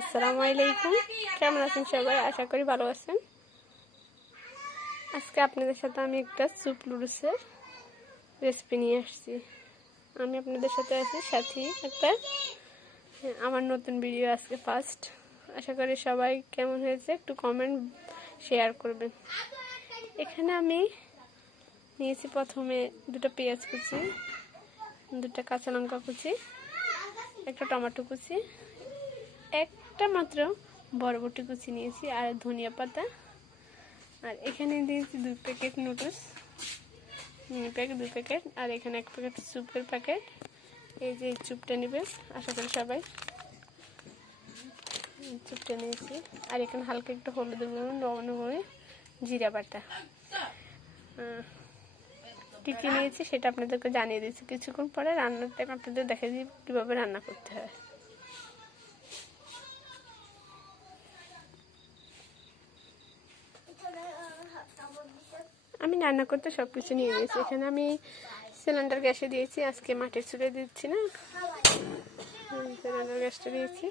আসসালামু আলাইকুম। কেমন আছেন সবাই? আশা করি ভালো আছেন। আজকে আপনাদের সাথে আমি একটা স্যুপ নুডলসের রেসিপি নিয়ে আসছি। আমি আপনাদের সাথে আছি সাথী একটা আমার নতুন ভিডিও আজকে ফার্স্ট। আশা করি সবাই কেমন হয়েছে একটু কমেন্ট শেয়ার করবেন। এখানে আমি নিয়েছি প্রথমে দুটো পেঁয়াজ কুচি, দুটো কাঁচা লঙ্কা কুচি, একটা টমেটো কুচি, একটা মাত্র বরবটি কুচি নিয়েছি, আর ধনিয়া পাতা, আর এখানে দিয়েছি 2 প্যাকেট নুডলস, দুই প্যাকেট, আর এখানে 1 প্যাকেট স্যুপের প্যাকেট। এই যে স্যুপটা নেবেন, আশা করি সবাই স্যুপটা নিয়েছি। আর এখানে হালকা একটু হলুদের গুঁড়ো, লবণ গুঁড়ো, জিরা বাটা, কী কী নিয়েছি সেটা আপনাদেরকে জানিয়ে দিয়েছি। কিছুক্ষণ পরে রান্নাটা আপনাদের দেখে দিই কীভাবে রান্না করতে হয়। আমি রান্না করতে সব কিছু নিয়ে নিয়েছি। এখানে আমি সিলিন্ডার গ্যাসে দিয়েছি, আজকে মাটির চুলে দিচ্ছি না, সিলিন্ডার গ্যাসটা দিয়েছি।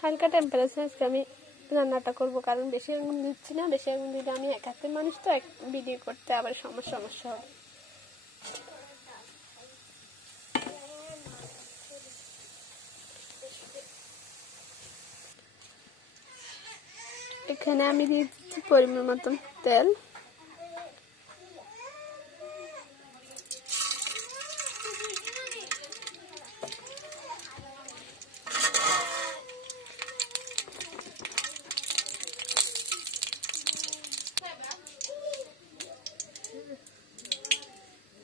হালকা টেম্পারেচার আজকে আমি রান্নাটা করব, কারণ বেশি আগুন দিচ্ছি না। বেশি আগুন দিলে আমি এক হাতের মানুষ তো, এক ভিডিও করতে আবার সমস্যা হবে। এখানে আমি দিয়ে দিচ্ছি পরিমাণ মতন তেল।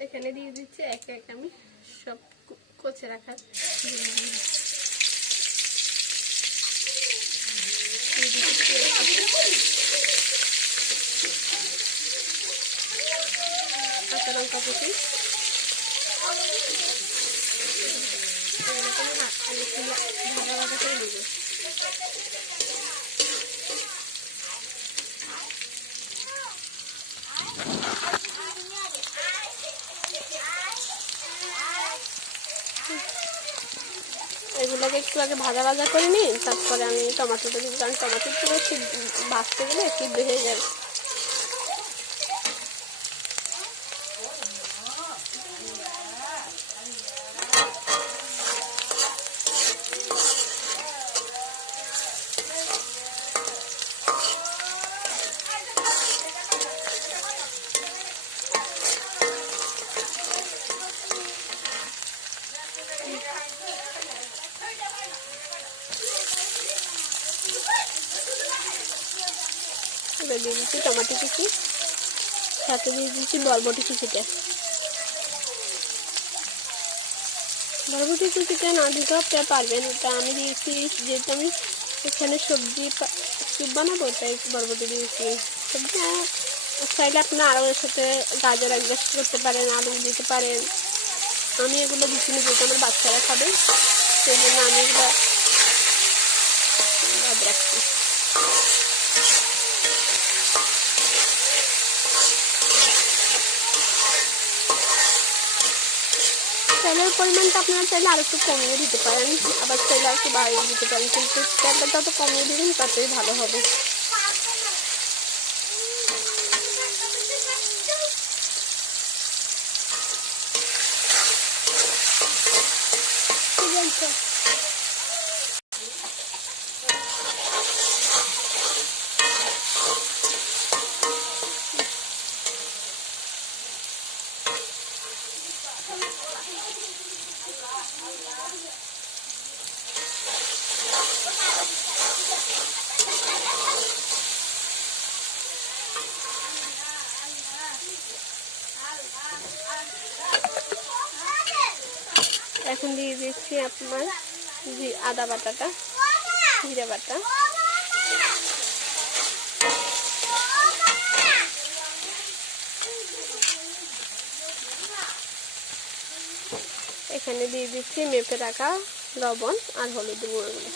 এখানে দিয়ে দিচ্ছি এক আমি সব কচে রাখা কাঁচা লঙ্কা কুচি, ভাজা ভাজা করে দেবো। এগুলোকে একটু আগে ভাজা ভাজা করে নিই, তারপরে আমি টমেটোটা দিই, কারণ টমেটো পুরো ভাজতে গেলে সিদ্ধ হয়ে যাবে। এবার দিয়ে দিচ্ছি টমেটো কুচি, সাথে দিয়ে দিচ্ছি বরবটি কুচিটা। বরবটি কুচিটা না দিতেও আপনারা পারবেন, এটা আমি দিয়েছি যেহেতু আমি এখানে সবজি স্যুপ বানাবো, তাই বরবটি দিয়েছি। সবজি চাইলে আপনারা আরও এর সাথে গাজর অ্যাডজাস্ট করতে পারেন, আলু দিতে পারেন। আমি এগুলো দিচ্ছি না, যেহেতু আমার বাচ্চারা খাবে, সেই জন্য আমি এগুলো বাদ রাখছি। তেলের পরিমাণটা আপনারা চাইলে আর একটু কমিয়ে দিতে পারেন, আবার চাইলে আর একটু বাড়িয়ে দিতে পারেন, কিন্তু তেলটা যত কমিয়ে দিবেন ততই ভালো হবে। ঠিক আছে, এখন দিয়ে দিচ্ছি আপনার আদা বাটাটা, জিরা বাটা, এখানে দিয়ে দিচ্ছি মেপে রাখা লবণ আর হলুদ গুঁড়োগুলো।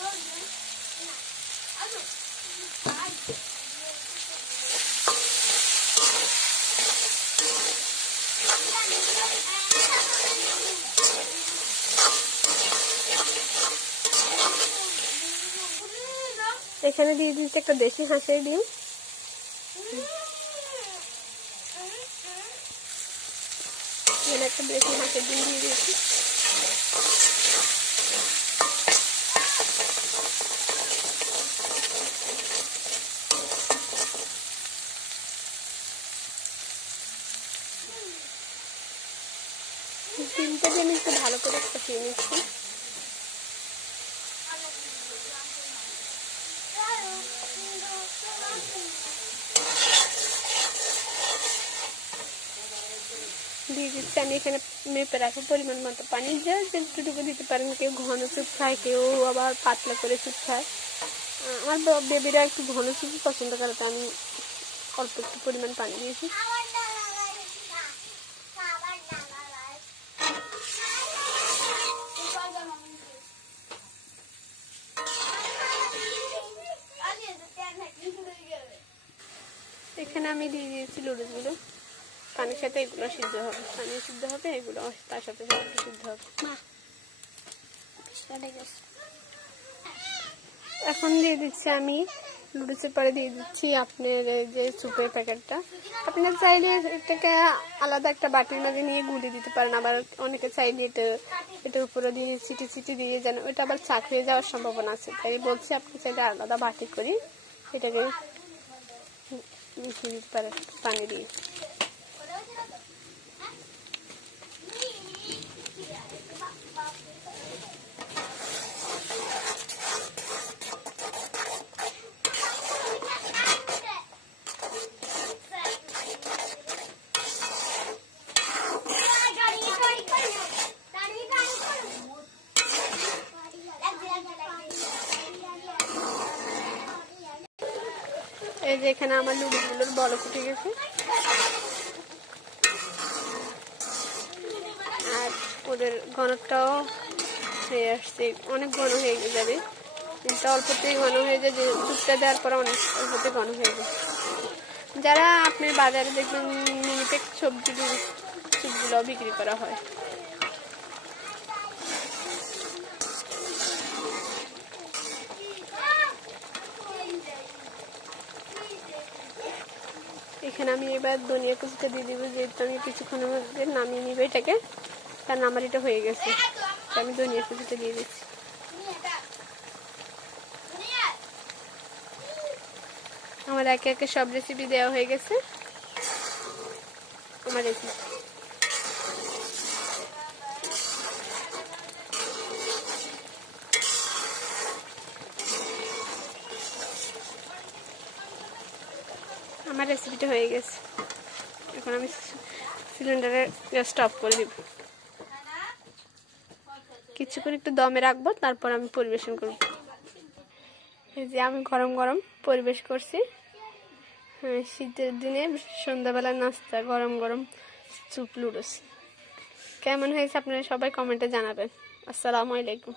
এখানে দিয়ে দিচ্ছি একটা দেশি হাঁসের ডিম। একটা দেশি হাঁসের ডিম দিয়ে দিয়েছি। ডিমটা দিয়ে আমি একটু ভালো করে কষিয়ে নিচ্ছি। দিয়ে দিচ্ছি আমি এখানে মেপে রাখা পরিমাণ মতো পানি, যতটুকু দিতে পারেন। কেউ ঘন স্যুপ খায়, কেউ আবার পাতলা করে স্যুপ খায়। আমার বেবিরা একটু ঘন স্যুপ পছন্দ করে, তাই আমি অল্প একটু পরিমাণ পানি দিয়েছি। এখানে আমি দিয়ে দিয়েছি নুডলসগুলো। পানির সাথে এগুলো সিদ্ধ হবে, পানি সিদ্ধ হবে, এগুলো তার সাথে সাথে সিদ্ধ হবে। এখন দিয়ে দিচ্ছি আমি নুডলসের পরে দিয়ে দিচ্ছি আপনার যে স্যুপের প্যাকেটটা। আপনার চাইলে এটাকে আলাদা একটা বাটির মাঝে নিয়ে গুলে দিতে পারেন, আবার অনেকে চাইলে এটার উপরে দিয়ে চিটি দিয়ে যেন ওটা আবার চাক হয়ে যাওয়ার সম্ভাবনা আছে। তাই বলছি আপনি চাইলে আলাদা বাটি করে এটাকে মিশিয়ে দিতে পারেন পানি দিয়ে। এই যে এখানে আমার নুডলসগুলোর বল ফুটে গেছে, আর ওদের ঘনটাও হয়ে আসছে, অনেক ঘন হয়ে যাবে। কিন্তু অল্পতেই ঘন হয়ে যায়, যে দুধটা দেওয়ার পর অনেক অল্পতে ঘন হয়ে যায়। যারা আপনার বাজারে দেখবেন মিনিটেক সবজিগুলো বিক্রি করা হয়। এখানে আমি এবার ধনিয়া কুচিটা দিয়ে দিব, যেহেতু আমি কিছুক্ষণের মধ্যে নামিয়ে নিব এটাকে, কারণ আমার এটা হয়ে গেছে। আমি ধনিয়া কুচিটা দিয়ে দিচ্ছি। আমার একে একে সব রেসিপি দেওয়া হয়ে গেছে। আমার রেসিপি রেসিপিটা হয়ে গেছে। এখন আমি সিলিন্ডারের গ্যাসটা অফ করে দিব, কিছুক্ষণ একটু দমে রাখবো, তারপর আমি পরিবেশন করব। এই যে আমি গরম গরম পরিবেশ করছি। শীতের দিনে সন্ধ্যাবেলা নাস্তা গরম গরম স্যুপ নুডলস। কেমন হয়েছে আপনারা সবাই কমেন্টে জানাবেন। আসসালামু আলাইকুম।